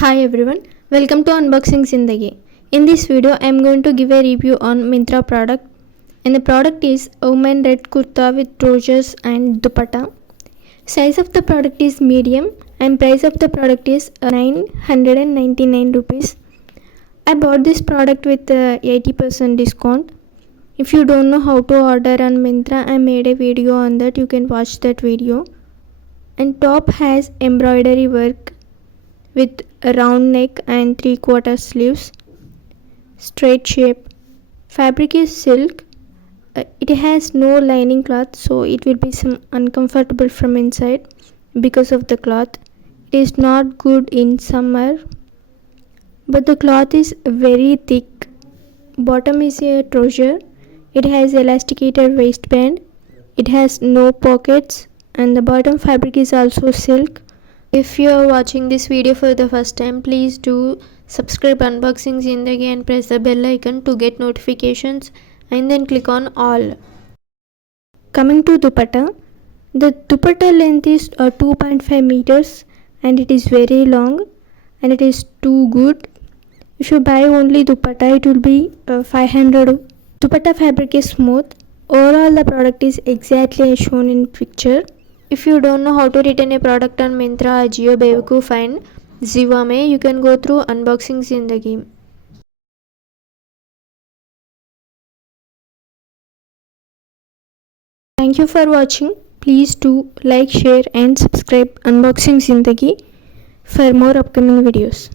Hi everyone, welcome to Unboxing Zindagi. In this video, I am going to give a review on Myntra product, and the product is women red kurta with trousers and dupatta. Size of the product is medium and price of the product is 999 rupees. I bought this product with 80% discount. If you don't know how to order on Myntra, I made a video on that. You can watch that video. And top has embroidery work with a round neck and 3/4 sleeves, straight shape. Fabric is silk. It has no lining cloth, so it will be some uncomfortable from inside because of the cloth. It is not good in summer, but the cloth is very thick. Bottom is a trouser. It has elasticated waistband. It has no pockets, and the bottom fabric is also silk. If you are watching this video for the first time, please do subscribe Unboxing Zindagi and press the bell icon to get notifications, and then click on all. Coming to dupatta, the dupatta length is 2.5 meters and it is very long and it is too good. If you buy only dupatta, it will be 500. Dupatta fabric is smooth. Overall, the product is exactly as shown in picture. If you don't know how to return a product on Myntra, Ajio, Bewakoof and Zivame, you can go through Unboxing Zindagi. Thank you for watching. Please do like, share and subscribe Unboxing Zindagi for more upcoming videos.